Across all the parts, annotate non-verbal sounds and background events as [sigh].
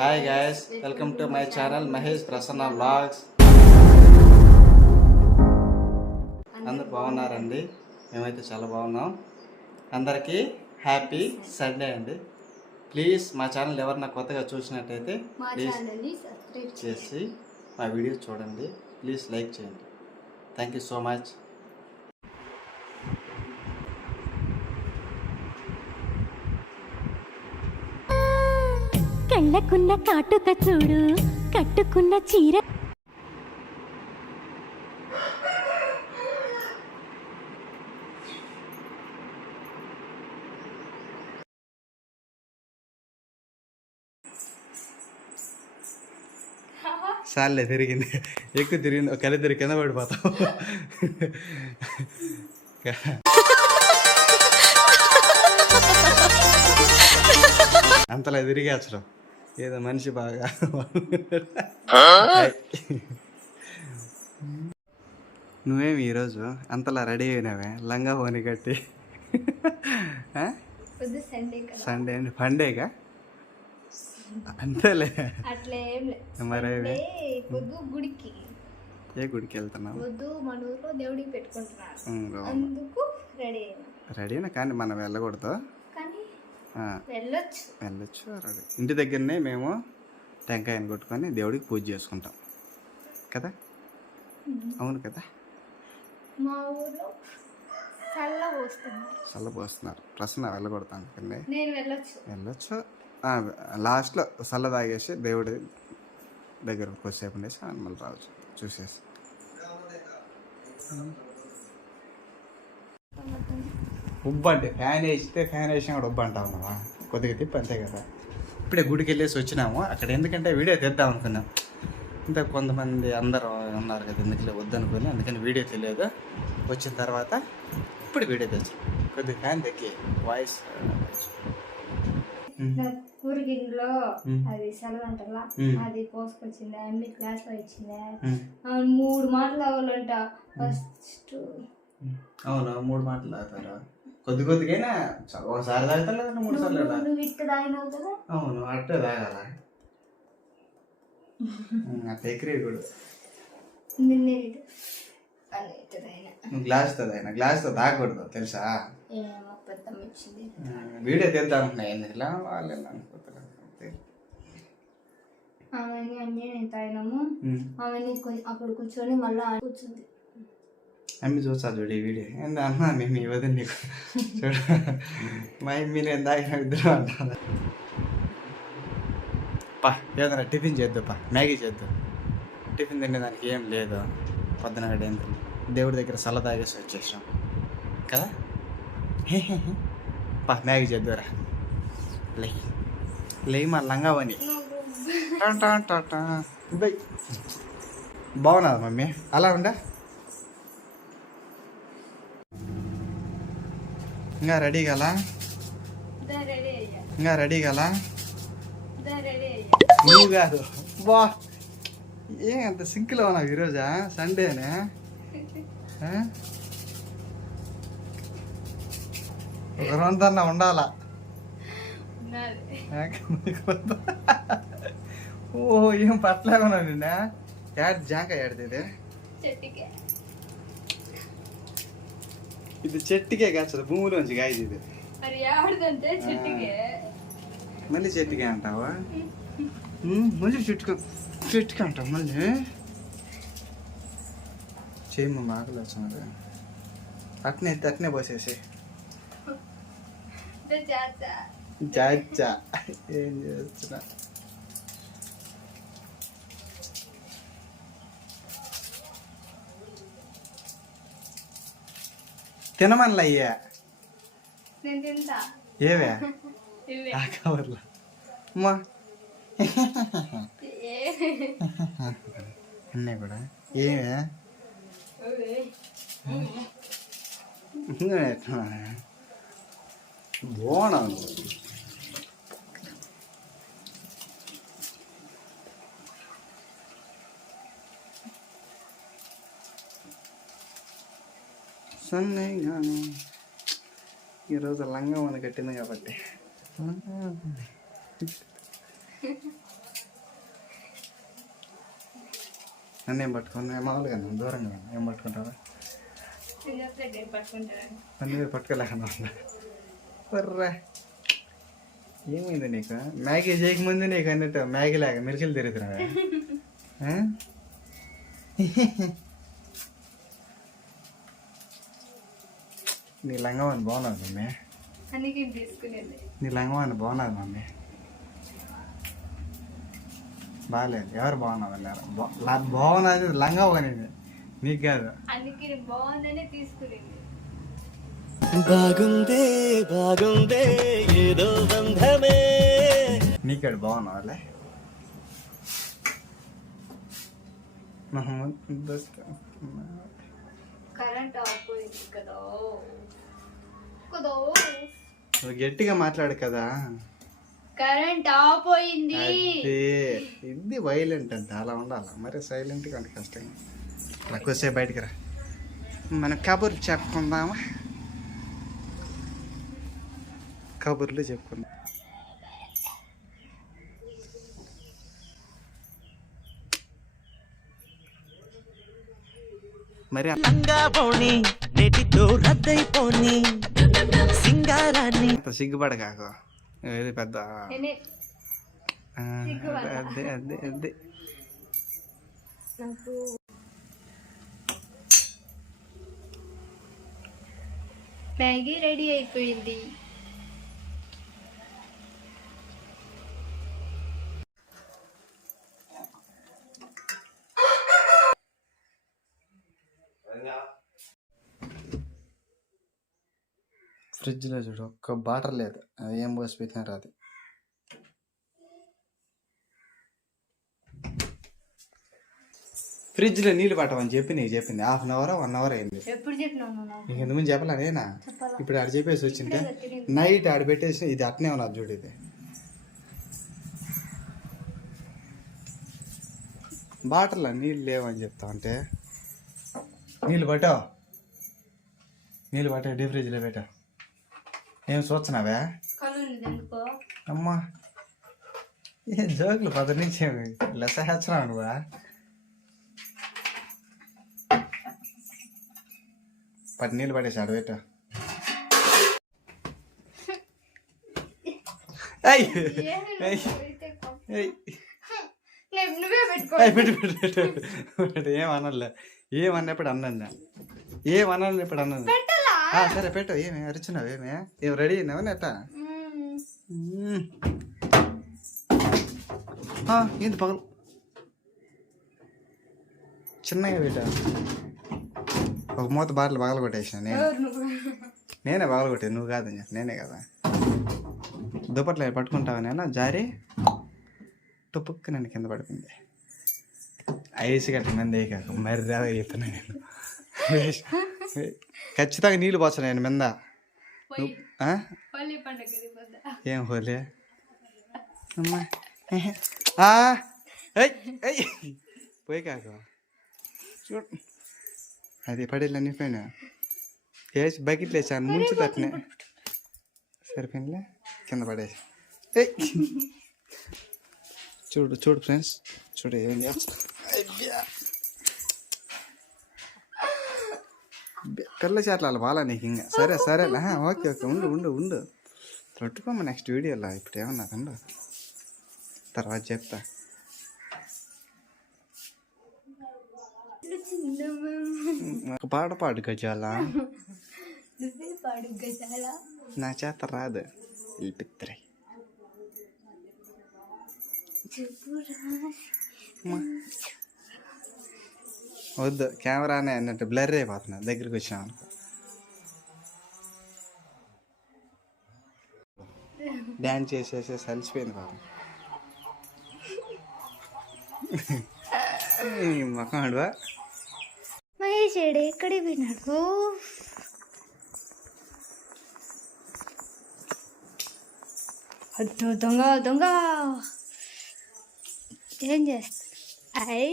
Hi guys welcome to my channel Mahesh Prasanna vlogs అందరు బాగున్నారండి? మేమైతే చాలా బాగున్నాం. అందరికీ హ్యాపీ సండే అండి. ప్లీజ్ మా ఛానల్ ఎవరన్నా కొత్తగా చూసినట్టయితే ప్లీజ్ చేసి మా వీడియో చూడండి. ప్లీజ్ లైక్ చేయండి. థ్యాంక్ యూ సో మచ్ కళ్ళకున్న కాటుక చూడు కట్టుకున్న చీర. సార్లే తిరిగింది. ఎక్కువ తిరిగింది ఒక కలి తిరిగి కింద పడిపోతాం అంతలా తిరిగి తిరిగేచ్చడం ఏదో మనిషి బాగా నువ్వేమి ఈరోజు అంతలా రెడీ అయినావే? లంగా పోని కట్టి. సండే అండి. ఫండేగా అంతేలే. అట్లా ఏం లేదు మరేమి? సండే పొద్దు గుడికి. ఏ గుడికి వెళ్తున్నావు? రెడీ అయినా. రెడీనా కానీ మనం వెళ్ళకూడదు. వెళ్ళొచ్చు. ఇంటి దగ్గరనే మేము టెంకాయని కొట్టుకొని దేవుడికి పూజ చేసుకుంటాం. కదా? అవును కదా? మా ఊర్లో చల్ల పోస్తున్నారు. ప్రసన్న నేను వెళ్ళొచ్చు. వెళ్ళొచ్చు. లాస్ట్లో చల్ల తాగేసి దేవుడి దగ్గర కొద్దిసేపు ఉండేసి మళ్ళీ రావచ్చు. చూసేసి. ఉబ్బు అంటే ఫ్యాన్ వేస్తే ఫ్యాన్ వేసినా కూడా ఉబ్బు అంటావు ఉన్నావా? కొద్దిగా తిప్పి అంతే కదా. ఇప్పుడే గుడికి వెళ్ళేసి వచ్చినాము. అక్కడ ఎందుకంటే వీడియో తెద్దాం అనుకున్నాం. ఇంత కొంతమంది అందరూ ఉన్నారు కదా ఎందుకులే వద్దనుకుని అందుకని వీడియో తెలియదు. వచ్చిన తర్వాత ఇప్పుడు వీడియో తెచ్చాం కొద్దిగా ఫ్యాన్ తగ్గి వాయిస్. అది సెలవు అంటలా మ్మ్. అది పోసుకొచ్చిందా అన్ని క్లాస్లో ఇచ్చిందా మూడు మాటలు అవ్వాలంట. ఫస్ట్ అవును మూడు మాటలు తాగుతారు కొద్ది కొద్దిగైనా ఒకసారి తాగుతారు లేదంటే మూడు సార్లు అవును అట్టే తాగాల? [laughs] ఎక్కిరి కూడా. అని ఇట్ట తాగినా. తాగిన? గ్లాస్తో తాగకూడదు తెలుసా? వీడియో తీద్దాం అనుకున్నా ఎందుకులా వాళ్ళు ఎలా అనుకుంటారు. ఆమెని అన్నీ నేను తాగినాము. ఆమెని అక్కడ కూర్చొని మళ్ళీ కూర్చుంది. అమ్మి చూసా చూడు ఈ వీడియో ఏంది అన్నా మేము వదిన నీకు చూడు మా ఇద్దరు అంటాను పా ఏదైనా టిఫిన్ చేద్దాం పా. మ్యాగీ చేద్దాం. టిఫిన్ తినేదానికి ఏం లేదు. పొద్దున ఎంత దేవుడి దగ్గర సల్ల తాగేసి వచ్చేసాం కదా. పా మ్యాగీ చేద్దారా లే. లే మా లంగావని. [laughs] Ta ta ta ta. Bye. బాగున్నదా mummy? అలా ఉండా? ఇంకా రెడీ గలా దా రెడీ అయ్యా ఇంకా రెడీ గలా దా రెడీ అయ్యా నువ్వు కాదు బా ఏం అంత సింక్లో ఉన్నావు ఈరోజా సండేనే ఆ? ఒక రోజన్నా ఉండాలా ఉన్నది ఓ ఏం పట్టలేగా ఉన్నావు నిన్న యాడ్ జాంక యాడిది ఇది చెట్టుకే కాదు భూమిలోంచి కాయది ఇది మరి ఆడదంటే చెట్టుకే మళ్ళీ చెట్టుకే అంటావా మళ్ళీ చెట్టుకు చెట్టుకే అంటావు మళ్ళీ చేయమ్మ మాకలు వచ్చినది అట్నే అట్నే పోసేసి చాచా ఏం చేస్తున్నా తినమనలా అయ్యా నేను తింటా ఏవే ఇవే ఆ కవర్లో అమ్మా ఏ అన్నీ కూడా ఏమే అవే. సన్నే కానీ ఈరోజు లంగా మన కట్టింది కాబట్టి. నన్ను ఏం పట్టుకున్నా మామూలుగా దూరంగా ఏం పట్టుకుంటారా నన్ను పట్టుకోలేకుండా సర్రా ఏమైంది నీకు? మ్యాగీ చేయకముందు నీకు అన్నట్టు మ్యాగీ లాగా మిరికలు తిరుగుతున్నా నీ లంగవాణి బాగున్నది మమ్మీ? నీ లంగవాణి బాగున్నది మమ్మీ? బాగాలేదు ఎవరు బాగున్నారు వెళ్ళారు బాగున్నది లంగా అనేది నీకు కాదు బాగుందే బాగుందే ఏదో బంధమే. నీకాడు బాగున్నావు వాళ్ళే మహమ్మద్ దోస్త్ కరెంట్ ఆగిపోయింది కదా. కదా నువ్వు గట్టిగా మాట్లాడు కదా. కరెంట్ ఆగిపోయింది అదే ఇది వైలెంట్ అంటే అలా ఉండాలి? మరి సైలెంట్గా అంటే కష్టంగా అలా కొద్దిసేపు బయటికి రా. మన కబుర్లు చెప్పుకుందామా? కబుర్లు చెప్పుకుందాం. మరి లంగా పోని నేటితో రద్దయిపోని. సింగారాన్ని అంత సిగ్గుపడకాకు. ఏది పెద్ద? అదే అదే అదే. మ్యాగీ రెడీ అయిపోయింది. ఫ్రిడ్జ్లో చూడు ఒక్క బాటర్ లేదు. ఏం పోసి పెట్టినారు అది ఫ్రిడ్జ్లో నీళ్ళు పట్టమని చెప్పి నీకు చెప్పింది. Half an hour one hour అయింది. ఎప్పుడు చెప్పినావు నువ్వు నాకు? ఎందుకు చెప్పాలా? నేనా? ఇప్పుడు ఆడ చెప్పేసి వచ్చింటే నైట్ ఆడ పెట్టేసి ఇది అట్నే ఉన్నది చూడు ఇది. బాటర్లో నీళ్ళు లేవని చెప్తా అంటే నీళ్ళు పట్టావు నీళ్ళు పట్టా డీప్ ఫ్రిడ్జ్లో పెట్టా. ఏం చూస్తున్నావే? అమ్మా ఏ జోకులు పది నుంచి లెక్క హెచ్చరా నువ్వా? పది నీళ్ళు పడేసి ఆడ పెట్టా. ఏయ్! ఏయ్! ఏయ్! నేను నువ్వే పెట్టుకో. ఏయ్, పెట్టు పెట్టు పెట్టు పెట్టు. ఏమనలే ఏమన్నప్పుడు అన్నా ఏమన్నాను ఇప్పుడు ఆ, సరే పెట్టు. ఏమి? అరిచినావు ఏమి? ఏం రెడీ అయినావా నెట్ట మ్మ్. ఏంది పగలు? చిన్నగా పెట్టా. ఒక మూత బాటలు పగల కొట్టేసిన నేను. నేనే పగల కొట్టేది నువ్వు కాదు నేనే కదా. దుప్పట్లో పట్టుకుంటావా నేను జారి. టుపుక్కు నన్ను కింద పడిపోయింది. ఐసి గట్ట మంది కాక మరి రాగా చెప్తున్నా నేను. ఖచ్చితంగా నీళ్ళు పోస్తాను నేను మింద. ఏం హోలే అమ్మా. ఆ, ఏయ్, ఏయ్. పోయి కాకు. చూడు. అది పడేలా అనిపోయినా వేసి బకెట్లు వేసాను ముంచు తట్టినే. సరిపోయిందిలే? కింద పడేసి. ఏయ్. చూడు చూడు ఫ్రెండ్స్. చూడు ఏం చేస్తా అయ్యా. అబ్బా, పిల్ల చేతలు బాగా నీకు ఇంకా. సరే సరేలే ఆ, ఓకే ఓకే. ఉండు ఉండు ఉండు. పట్టుకోమ్మ నెక్స్ట్ వీడియోలో. ఇప్పుడు ఏమన్నా కండు తర్వాత చెప్తా. ఒక పాట పాడు గజాల. నా చేత రాదు. పిత్రే. వద్దు కెమెరానే అన్నట్టు బ్లర్ అయిపోతున్నా దగ్గరికి వచ్చినా అనుకో. డ్యాన్స్ చేసేసి అలసిపోయింది పాపం. ఈ అడువా మహేష్ ఏడు ఎక్కడికి పోయినాడు? అటు దొంగ దొంగ. ఏం చేస్తా? అయ్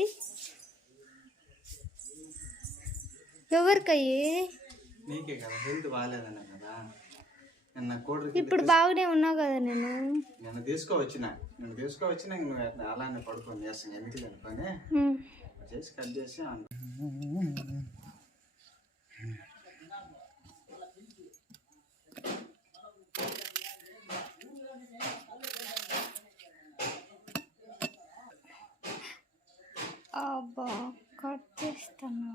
ఎవరికయ్యి? నీకే కదా హెల్త్ బాగాలేదన్నా కదా. నిన్న కూడరు ఇప్పుడు బాగానే ఉన్నావు కదా నేను నిన్ను తీసుకోవచ్చిన నిన్ను తీసుకోవచ్చిన నువ్వు అలానే పడుకొని చేస్తాను ఎందుకు హ్మ్. చేసి కట్ చేసి. అబ్బా కట్ చేస్తాను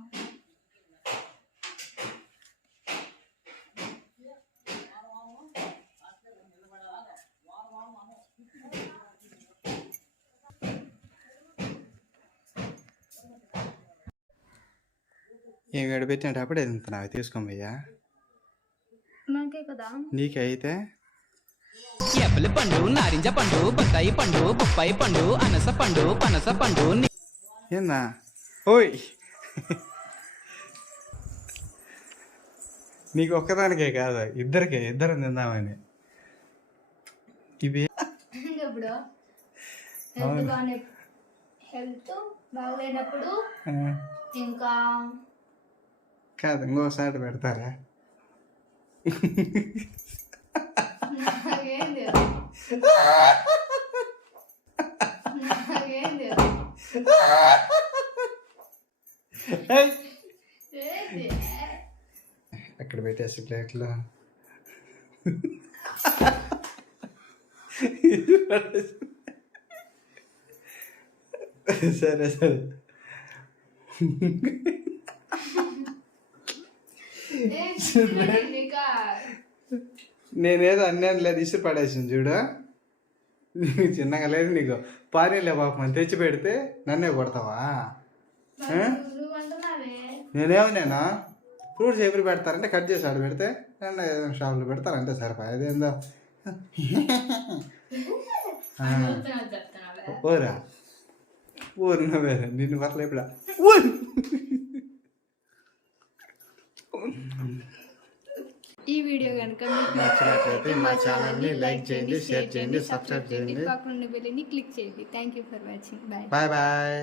ఏం గడిపెట్టినట్టు అప్పుడే తింటున్నావు తీసుకోమయ్యా నాకే కదా నీకే అయితే యాపిల్ పండు నారింజ పండు బత్తాయి పండు బొప్పాయి పండు అనస పండు పనస పండు ఏందా? ఓయ్! నీకు ఒక్కదానికే కాదు ఇద్దరికే ఇద్దరు తిందామని. ఇవి ఇప్పుడు హెల్త్ బాగలేనప్పుడు ఇంకా కాదు ఇంకోసారి పెడతారా? అక్కడ పెట్టేసి ప్లేట్లో సరే సరే? నేనేదో అన్యాయం లేదు ఇసురు పడేసింది చూడు. నీకు చిన్నగా లేదు నీకు. పానీలే పాపం తెచ్చి పెడితే నన్నే కొడతావా? నేను ఫ్రూట్స్ ఎప్పుడు పెడతారంటే కట్ చేసి ఆడ పెడితే నన్ను ఏదైనా షాప్లో పెడతారంటే సరిపోయి అదేందో? ఓరా ఊరు? నవ్వేరా? నిన్ను పట్ల ఇప్పుడు. ఈ వీడియో కనుక మీకు నచ్చినట్లయితే మా ఛానల్ని లైక్ చేయండి షేర్ చేయండి సబ్స్క్రైబ్ చేయండి. పక్కన బెల్ని క్లిక్ చేయండి. Thank you for watching bye bye bye